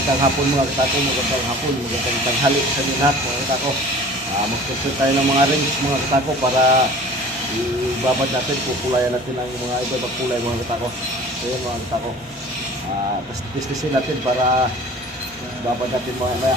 magandang hapon mga katako, magandang hapon, magandang tanghali sa inyo lahat mga katako. Mag-prepare tayo ng mga rings mga katako para ibabad natin, kukulayan natin ang mga iba-ibang kulay mga katako. So yun mga katako. Tapos natin para babad natin mga